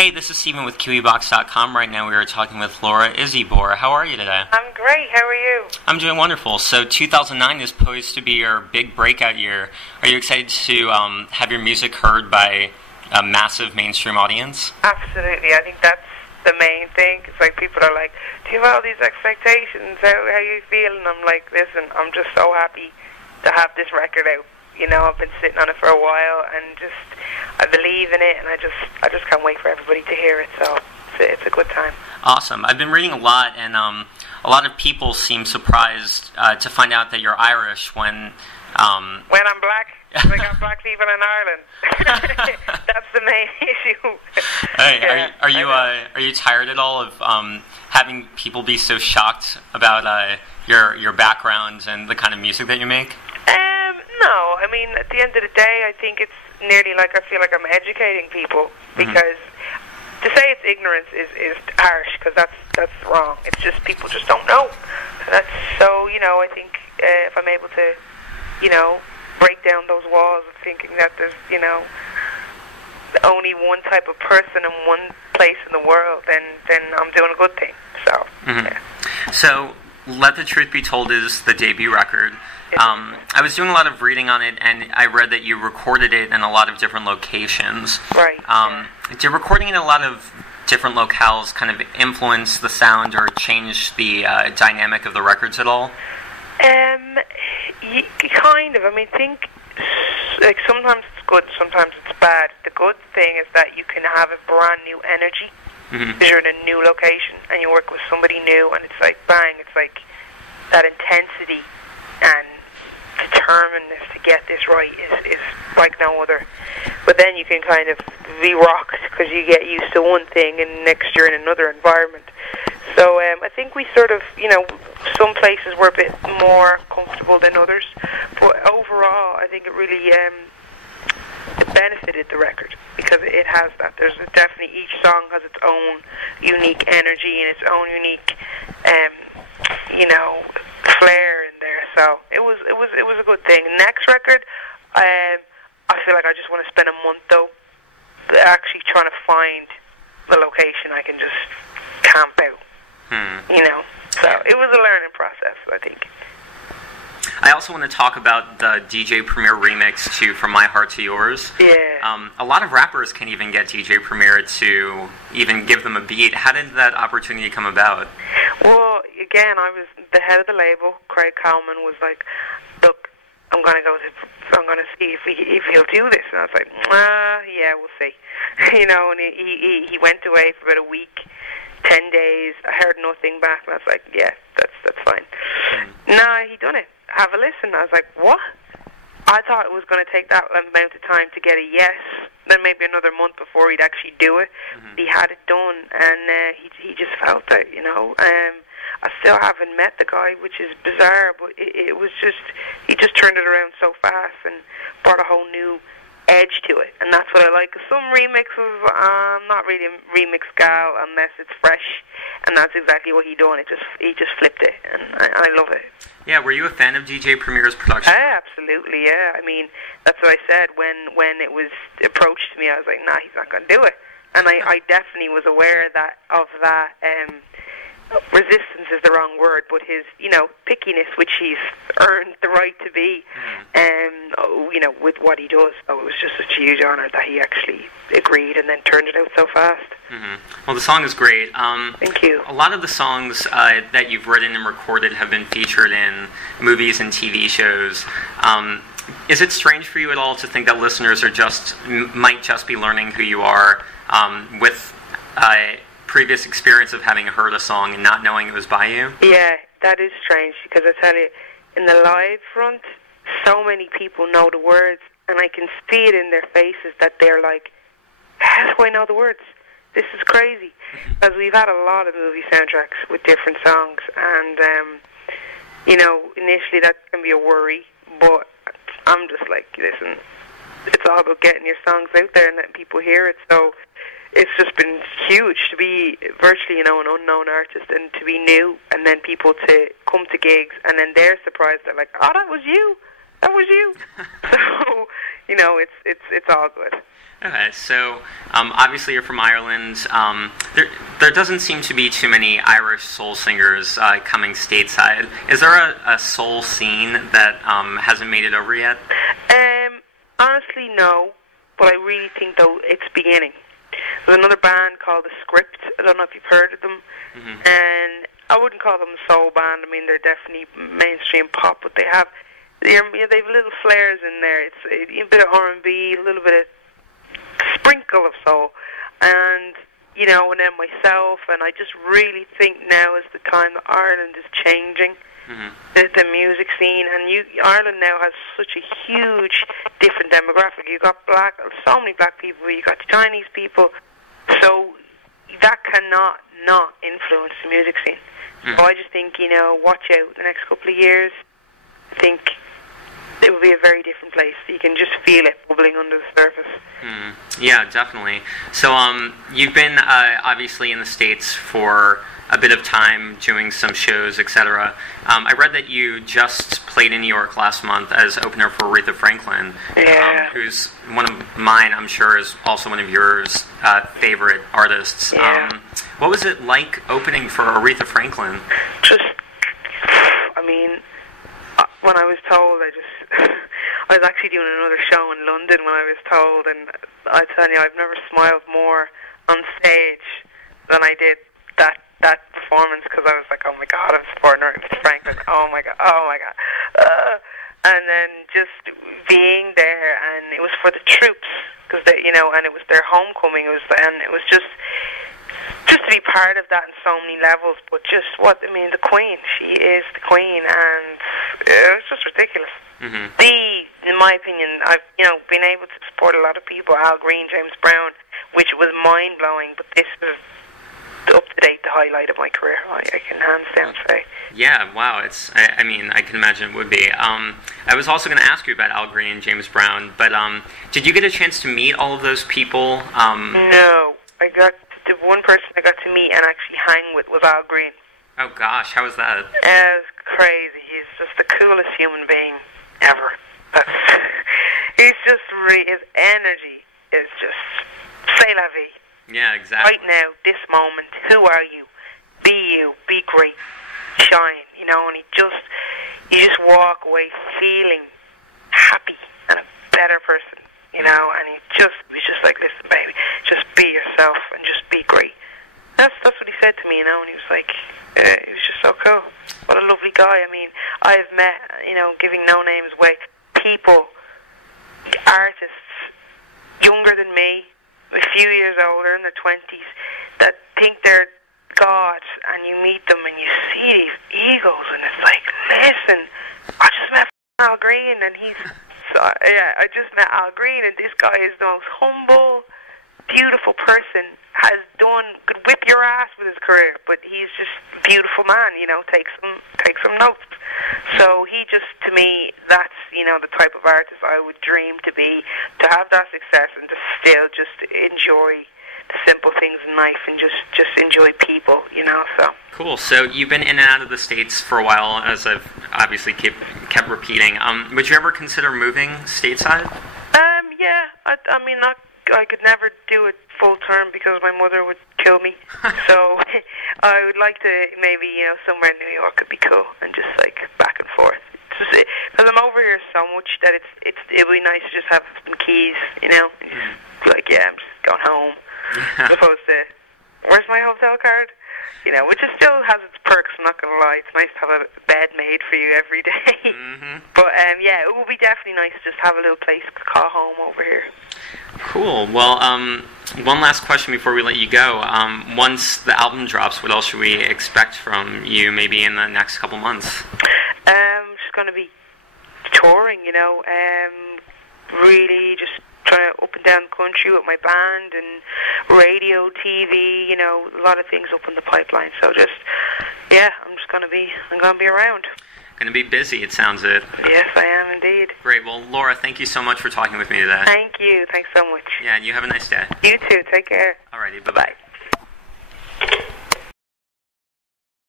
Hey, this is Steven with Kiwibox.com. Right now we are talking with Laura Izibor. How are you today? I'm great. How are you? I'm doing wonderful. So 2009 is poised to be your big breakout year. Are you excited to have your music heard by a massive mainstream audience? Absolutely. I think that's the main thing. It's like people are like, do you have all these expectations? How you feel? And I'm like, listen, I'm just so happy to have this record out. You know, I've been sitting on it for a while, and I believe in it, and I just can't wait for everybody to hear it. So it's a good time. Awesome. I've been reading a lot, and a lot of people seem surprised to find out that you're Irish when I'm black. I got black people in Ireland. That's the main issue. Hey, yeah, are you tired at all of having people be so shocked about your background and the kind of music that you make? No, I mean, at the end of the day, I think it's nearly like I feel like I'm educating people, because to say it's ignorance is harsh, because that's wrong. It's just people just don't know. So, I think if I'm able to, break down those walls of thinking that there's, only one type of person in one place in the world, then I'm doing a good thing. So, yeah. So, Let the Truth Be Told is the debut record. I was doing a lot of reading on it, and I read that you recorded it in a lot of different locations. Right. Did recording in a lot of different locales kind of influence the sound or change the dynamic of the records at all? Kind of. I mean, like sometimes it's good, sometimes it's bad. The good thing is that you can have a brand new energy. Because you're in a new location and you work with somebody new, and it's like bang, it's like that intensity and determinedness to get this right is like no other. But then you can kind of be rocked because you get used to one thing and next you're in another environment. So I think we sort of, some places were a bit more comfortable than others, but overall I think it really it benefited the record, because it has that. There's definitely, each song has its own unique energy and its own unique flair in there. So it was a good thing. Next record, I feel like I just want to spend a month though actually trying to find the location I can just camp out. So it was a learning process, I think. I also want to talk about the DJ Premier remix to From My Heart to Yours. Yeah. A lot of rappers can even get DJ Premier to even give them a beat. How did that opportunity come about? Well, again, I was the head of the label. Craig Coleman was like, look, I'm going to see if he'll do this. And I was like, yeah, we'll see. And he went away for about a week, 10 days. I heard nothing back, and I was like, yeah, that's fine. Nah, he done it. Have a listen. I was like, what? I thought it was going to take that amount of time to get a yes, then maybe another month before he'd actually do it. He had it done, and he just felt it, I still haven't met the guy, which is bizarre, but it was just, he just turned it around so fast and brought a whole new edge to it, and that's what I like. Some remixes, I'm not really a remix gal unless it's fresh, and that's exactly what he done. He just flipped it, and I love it. Yeah, were you a fan of DJ Premier's production? Absolutely, yeah. I mean, that's what I said when it was approached to me. I was like, nah, he's not going to do it, and I definitely was aware of that. Resistance is the wrong word, but his, pickiness, which he's earned the right to be, with what he does. So it was just such a huge honour that he actually agreed and then turned it out so fast. Well, the song is great. Thank you. A lot of the songs that you've written and recorded have been featured in movies and TV shows. Is it strange for you at all to think that listeners might just be learning who you are with previous experience of having heard a song and not knowing it was by you? Yeah, that is strange, because I tell you, in the live front, so many people know the words, and I can see it in their faces that they're like, how do I know the words? This is crazy. Because we've had a lot of movie soundtracks with different songs, and initially that can be a worry, but I'm just like, listen, it's all about getting your songs out there and letting people hear it. So it's just been huge to be virtually, an unknown artist, and to be new, and then people to come to gigs, and then they're surprised. They're like, oh, that was you. So, it's all good. Okay, so obviously you're from Ireland. There doesn't seem to be too many Irish soul singers coming stateside. Is there a soul scene that hasn't made it over yet? Honestly, no. But I really think, though, it's beginning. There's another band called The Script. I don't know if you've heard of them. Mm-hmm. And I wouldn't call them a soul band. I mean, they're definitely mainstream pop, but they have little flares in there. It's a bit of R&B, a little bit of sprinkle of soul, and and then myself, and I just really think now is the time that Ireland is changing. Mm-hmm. The music scene, and Ireland now has such a huge different demographic. You've got so many black people, you've got Chinese people, so that cannot not influence the music scene. Mm-hmm. So I just think, watch out the next couple of years. I think it will be a very different place. You can just feel it bubbling under the surface. Mm. Yeah, definitely. So you've been obviously in the States for a bit of time doing some shows, etc. I read that you just played in New York last month as opener for Aretha Franklin, who's one of mine, I'm sure, is also one of yours favorite artists. Yeah. What was it like opening for Aretha Franklin? When I was told, I was actually doing another show in London when I was told, and I tell you, I've never smiled more on stage than I did that performance, because I was like, oh my God, I'm supporting Aretha Franklin, oh my God. And then just being there, and it was for the troops, because and it was their homecoming, and it was just to be part of that in so many levels, but the Queen, she is the Queen, and it was just ridiculous. Mm-hmm. In my opinion, I've been able to support a lot of people, Al Green, James Brown, which was mind-blowing, but this was up to date the highlight of my career, I can hands down say. Yeah, wow, I can imagine it would be. I was also going to ask you about Al Green and James Brown, but did you get a chance to meet all of those people? No, the one person I got to meet and actually hang with was Al Green. Oh gosh, how was that? It was crazy. He's just the coolest human being ever. His energy is just c'est la vie. Yeah, exactly. Right now, this moment, who are you? Be great, shine, and you just walk away feeling happy and a better person, and he was just like, listen, baby, just be yourself and just be great. That's what he said to me, and he was like, he was just so cool. What a lovely guy. I mean, I've met, giving no names away, people, artists, younger than me, a few years older, in their 20s, that think they're God, and you meet them and you see these egos, and it's like, listen, I just met Al Green, and I just met Al Green, and this guy is the most humble, beautiful person, could whip your ass with his career, but he's just a beautiful man, take some notes. So he just, to me, that's, the type of artist I would dream to be, to have that success and to still just enjoy the simple things in life and just enjoy people, so. Cool. So you've been in and out of the States for a while, as I've obviously kept repeating. Would you ever consider moving stateside? Yeah. I could never do it full term because my mother would kill me. So I would like to maybe, somewhere in New York would be cool, and just like back and forth. Because I'm over here so much that it would be nice to just have some keys, Like, yeah, I'm just going home. As opposed to, where's my hotel card? Which still has its perks, I'm not going to lie. It's nice to have a bed made for you every day. Mm-hmm. But, yeah, it would be definitely nice to just have a little place to call home over here. Cool. Well, one last question before we let you go. Once the album drops, what else should we expect from you maybe in the next couple months? Just going to be touring, really just trying to up and down the country with my band and radio, TV, a lot of things up in the pipeline. So I'm going to be around. Going to be busy, it sounds it. Yes, I am indeed. Great. Well, Laura, thank you so much for talking with me today. Thank you. Thanks so much. Yeah, and you have a nice day. You too. Take care. Alrighty, bye-bye.